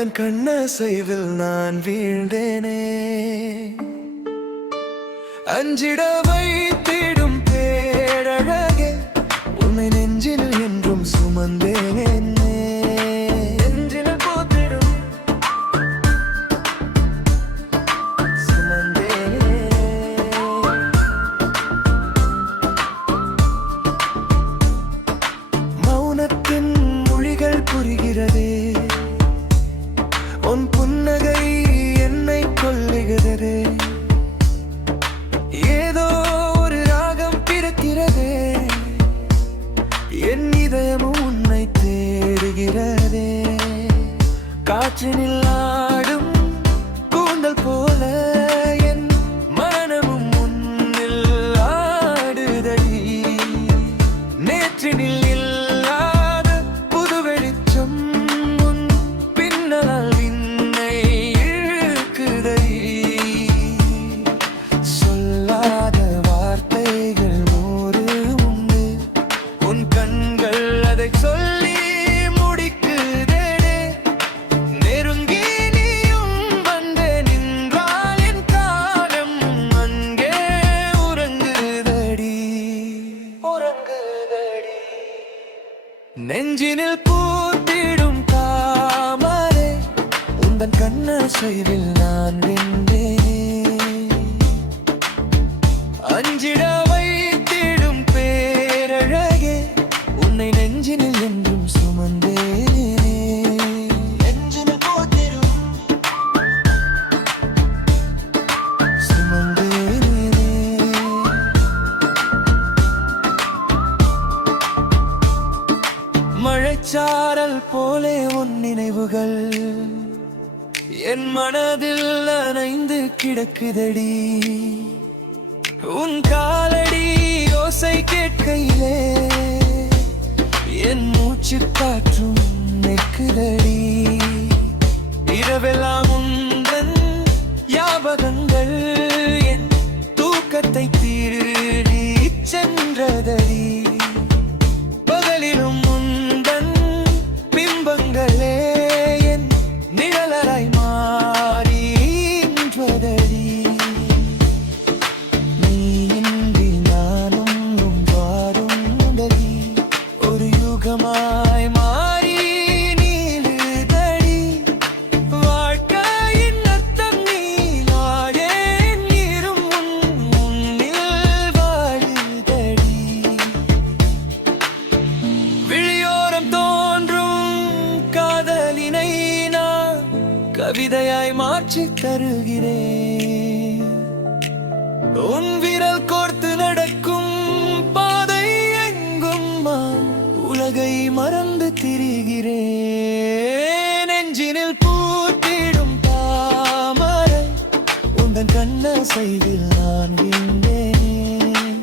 உந்தன் கண்ணசைவில் நான் வீழ்ந்தேனே. அஞ்சிட வைத்திடும் பேரழகே, உன்னை நெஞ்சில் என்றும் சுமந்தேனே. புரிகிறதே உன் புன்னகை என்னை கொல்லுகிறதே. ஏதோ ஒரு ராகம் பிறக்கிறதே, என் இதயமும் உன்னை தேடுகிறதே. காற்றினில் ஆடும் கூந்தல் போல என் மனமும் முன்னில் ஆடுதடி. நேற்றினில் நெஞ்சினில் பூத்திடும் தாமரை, உந்தன் கண்ணசைவில் நான் வென்றேன். அஞ்சிட வைத்திடும் பேரழகே, உன்னை நெஞ்சினில் என்றும் சுமந்தேன். நெஞ்சினில் பூத்திடும் சுமந்தேனே. மழைச்சாரல் போலே உன் நினைவுகள் என் மனதில் நனைந்து கிடக்குதடி. உன் காலடி ஓசை கேட்கையிலே என் மூச்சு காற்றும் நிற்குதடி. இரவெல்லாம் உந்தன் ஞாபகங்கள் என் தூக்கத்தை திருடி சென்றதடி. பகலிலும் உந்தன் பிம்பங்களே என் நிழலராய் மாறின்றதடி. நீ இன்றி நானும் வாருண்டடி, ஒரு யுகமாய் மாறி நீளுதடி. வாழ்க்கையின் அர்த்தம் நீளாயே, நீரும் உன்னில் வாழுதடி. விழியோரம் தோன்றும் காதலினை நான் கவிதையாய் மாற்றி தருகிறேன். உன் விரல் கோர்த்து நடக்கும் பாதை எங்கும் உலகை மறந்து திரிகிறேன். நெஞ்சினில் பூத்திடும் தாமரை, உந்தன் கண்ணசைவில் நான் வீழ்ந்தேன்.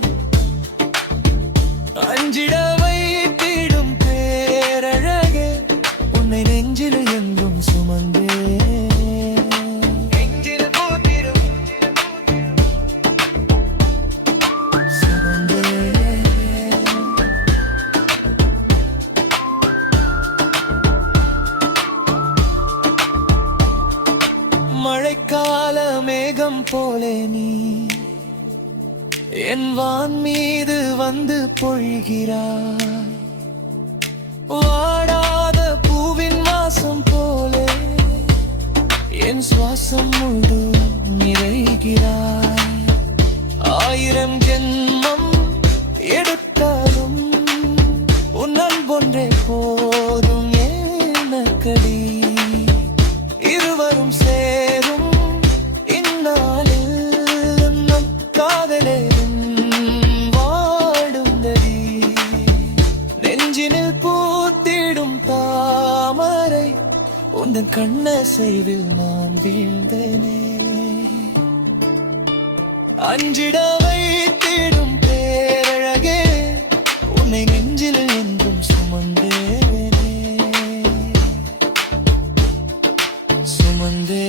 அஞ்சிட வைத்திடும் பேரழகே, உன்னை நெஞ்சில் என்றும் சுமந்தேன். நெஞ்சில் பூத்திடும் சுமந்தேன். மழைக்கால மேகம் போலே நீ என் வான் மீது வந்து பொழிகிறாய். வாடாத பூவின் வாசம் போலே என் சுவாசம் முழு நிறைகிறாய். 1000 ஜென்மம் எடுத்தாலும் உன் அன்பொன்றே போதும் எனக்கடி. இருவரும் சேரும் இந்நாளில் நம் காதலே வாடுந்தடி. நெஞ்சினில் பூத்திடும் தாமரை, உந்தன் கண்ணசைவில் நான் வீழ்ந்தேனே. அஞ்சிட வைத்திடும் பேரழகே, உன்னை நெஞ்சில் என்றும் சுமந்தேனே. சுமந்தே